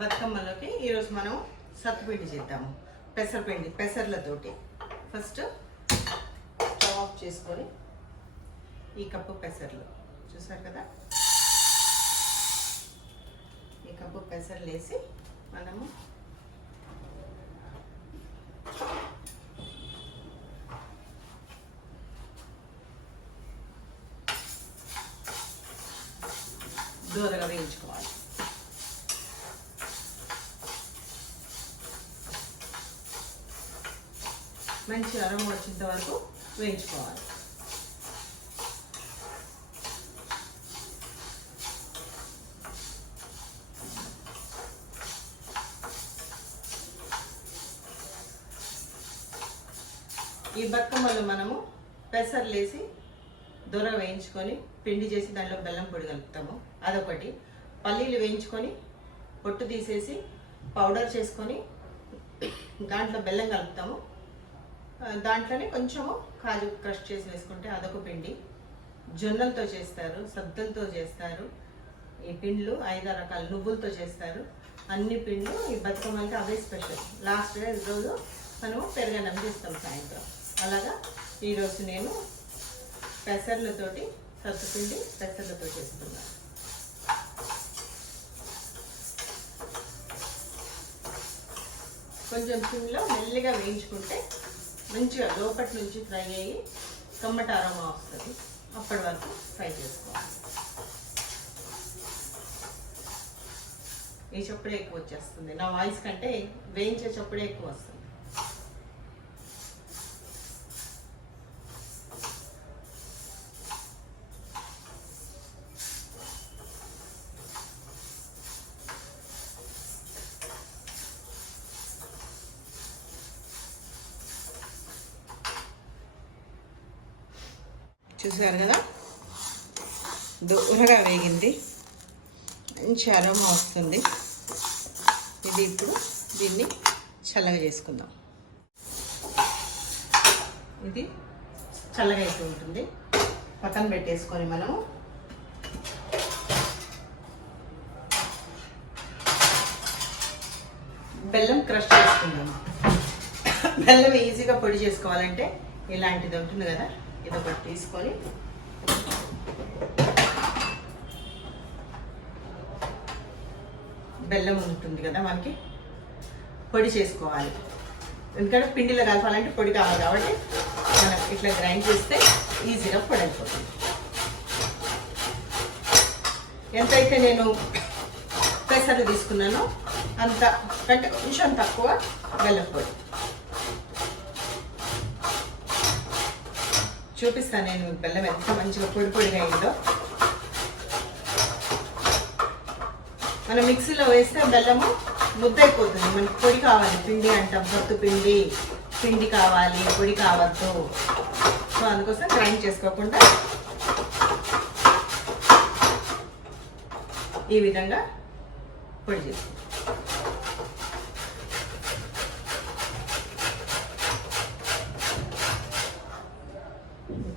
బతుకమ్మలోకి ఈరోజు మనం సత్తుపిండి చేద్దాము. పెసరపిండి పెసర్లతోటి ఫస్ట్ స్టవ్ ఆఫ్ చేసుకొని ఈ కప్పు పెసర్లు. చూసారు కదా? ఈ కప్పు పెసర్లు వేసి మనము దూరగా వేయించుకోవాలి. మంచి అరం వచ్చేంత వరకు వేయించుకోవాలి. ఈ బతుకమ్మలో మనము పెసర్లేసి దొర వేయించుకొని పిండి చేసి దాంట్లో బెల్లం పొడి కలుపుతాము. అదొకటి. పల్లీలు వేయించుకొని పొట్టు తీసేసి పౌడర్ చేసుకొని దాంట్లో బెల్లం కలుపుతాము. దాంట్లోనే కొంచెము కాజు క్రష్ చేసి వేసుకుంటే అదొక పిండి. జొన్నలతో చేస్తారు సద్దలతో చేస్తారు ఈ పిండ్లు ఐదారు రకాల నువ్వులతో చేస్తారు. అన్ని పిండ్లు ఈ బతుకమ్మలకి అవే స్పెషల్. లాస్ట్ డే రోజు మనము పెరగన్నం చేస్తాం సాయంత్రం. అలాగా ఈరోజు నేను పెసర్లతోటి సత్తుపిండి పెసర్లతో చేస్తున్నాను. కొంచెం పిండిలో మెల్లిగా వేయించుకుంటే మంచిగా లోపటి నుంచి ఫ్రై అయ్యి కమ్మటారం వస్తుంది. అప్పటి వరకు ఫ్రై చేసుకోవాలి. ఈ చప్పుడే ఎక్కువ వచ్చేస్తుంది. నా వాయిస్ కంటే వేయించే చప్పుడే ఎక్కువ వస్తుంది. చూసారు కదా? దూరగా వేగింది. మంచి అరోమా వస్తుంది. ఇది ఇప్పుడు దీన్ని చల్లగా చేసుకుందాం. ఇది చల్లగా అయితే ఉంటుంది. పక్కన పెట్టేసుకొని మనము బెల్లం క్రష్ చేసుకుందాము బెల్లం ఈజీగా పొడి చేసుకోవాలంటే ఇలాంటిది ఉంటుంది కదా? ఇది ఒకటి తీసుకొని బెల్లం ఉంటుంది కదా మనకి పొడి చేసుకోవాలి. ఎందుకంటే పిండిలో కలపాలంటే పొడి కావాలి కాబట్టి మనం ఇట్లా గ్రైండ్ చేస్తే ఈజీగా పొడి అయిపోతుంది. ఎంతైతే నేను పెసరు తీసుకున్నానో అంత కంటే కొంచెం తక్కువ బెల్లం పొడి. చూపిస్తాను నేను మీకు బెల్లం ఎంత మంచిగా పొడి పొడిగా అయిందో. మనం మిక్సీలో వేస్తే బెల్లము ముద్దైపోతుంది. మనకి పొడి కావాలి. పిండి అంటాం. బొత్తు పిండి పిండి కావాలి పొడి కావద్దు. సో అందుకోసం గ్రైండ్ చేసుకోకుండా ఈ విధంగా పొడి చేసుకుంటాం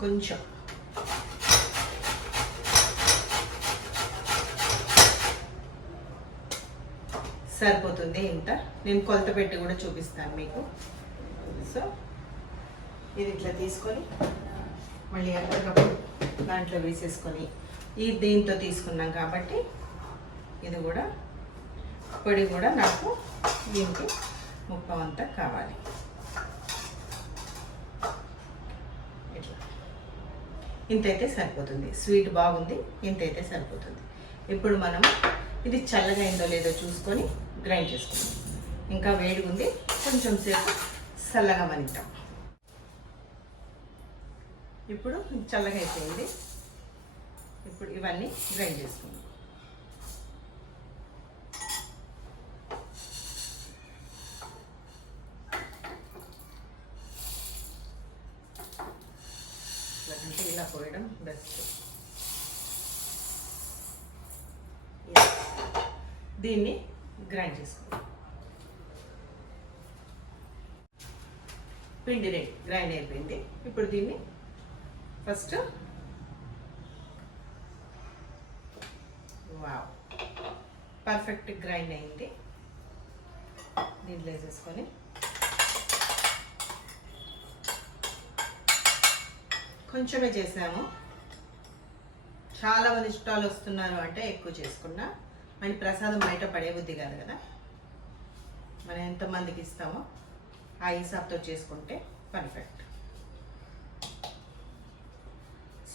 కొంచెం సరిపోతుంది ఇంత. నేను కొలత పెట్టి కూడా చూపిస్తాను మీకు. సో ఇది ఇట్లా తీసుకొని మళ్ళీ ఎప్పటికప్పుడు దాంట్లో వేసేసుకొని ఈ దీంతో తీసుకున్నాం కాబట్టి ఇది కూడా పొడి కూడా నాకు దీనికి ముప్పం అంతా కావాలి ఇట్లా ఇంతైతే సరిపోతుంది. స్వీట్ బాగుంది ఇంతైతే సరిపోతుంది. ఇప్పుడు మనం ఇది చల్లగా అయిందో లేదో చూసుకొని గ్రైండ్ చేసుకుందాం. ఇంకా వేడిగా ఉంది కొంచెం సేపు చల్లగా మనిద్దాం ఇప్పుడు చల్లగా అయిపోయింది. ఇప్పుడు ఇవన్నీ గ్రైండ్ చేసుకుందాం. లేదంటే ఇలా పోయడం బెస్ట్ దీన్ని గ్రైండ్ చేసుకోండి పిండి రెడీ గ్రైండ్ అయిపోయింది. ఇప్పుడు దీన్ని ఫస్ట్ వావ్ పర్ఫెక్ట్ గ్రైండ్ అయింది. దీంట్లో వేసేసుకొని కొంచెమే చేసాము. చాలా మంది చుట్టాలు వస్తున్నారు అంటే ఎక్కువ చేసుకున్నా. మళ్ళీ ప్రసాదం బయట పడే బుద్ధి కాదు కదా. మనం ఎంతమందికి ఇస్తామో ఆ హిసాబ్తో చేసుకుంటే పర్ఫెక్ట్.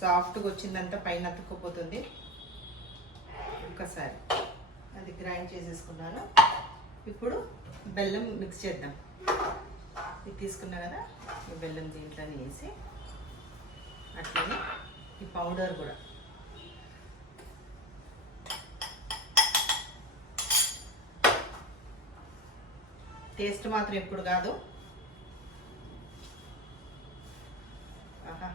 సాఫ్ట్గా వచ్చిందంతా పైన అతుక్కుపోతుంది. ఒక్కసారి అది గ్రైండ్ చేసేసుకున్నాను. ఇప్పుడు బెల్లం మిక్స్ చేద్దాం. ఇది తీసుకున్నా కదా ఈ బెల్లం దీంట్లోనే వేసి అట్లనే ఈ పౌడర్ కూడా. టేస్ట్ మాత్రం ఎప్పుడు కాదు. ఆహా.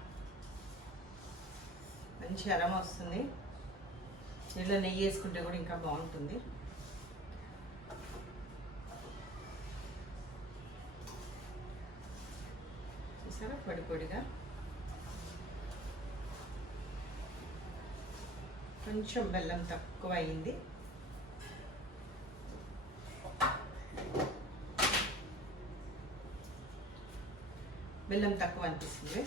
మంచి అరమ వస్తుంది. దీంట్లో నెయ్యి వేసుకుంటే కూడా ఇంకా బాగుంటుంది. చూసారా? పొడి పొడిగా. కొంచెం బెల్లం తక్కువ అయింది బెల్లం తక్కువ అనిపిస్తుంది.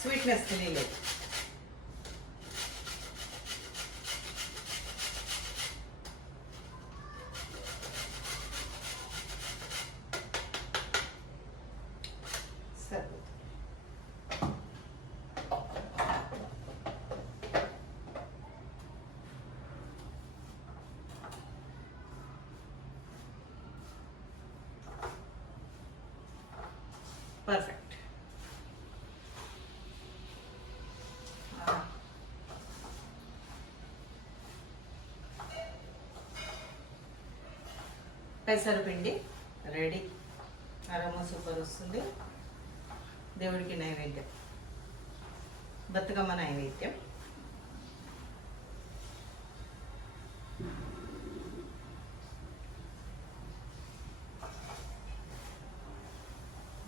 స్వీట్నెస్ తెలియలేదు సరిపోతుంది పర్ఫెక్ట్ పెసరపిండి రెడీ. అరమ సూపర్ వస్తుంది. దేవుడికి నైవేద్యం. బతుకమ్మ నైవేద్యం.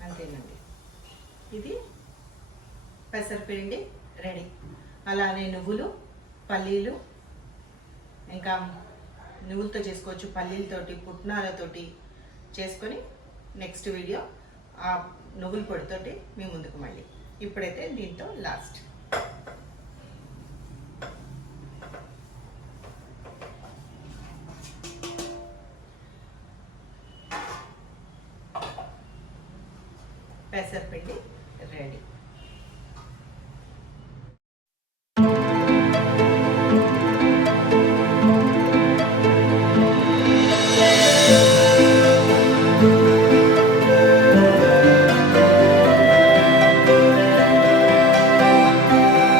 అంతేనండి. ఇది పెసరపిండి రెడీ. అలానే నువ్వులు పల్లీలు ఇంకా నువ్వులతో చేసుకోవచ్చు పల్లీలతోటి పుట్నాలతోటి చేసుకొని నెక్స్ట్ వీడియో ఆ నువ్వుల పొడితోటి మీ ముందుకు మళ్ళీ. ఇప్పుడైతే దీంతో లాస్ట్ పెసరపిండి రెడీ.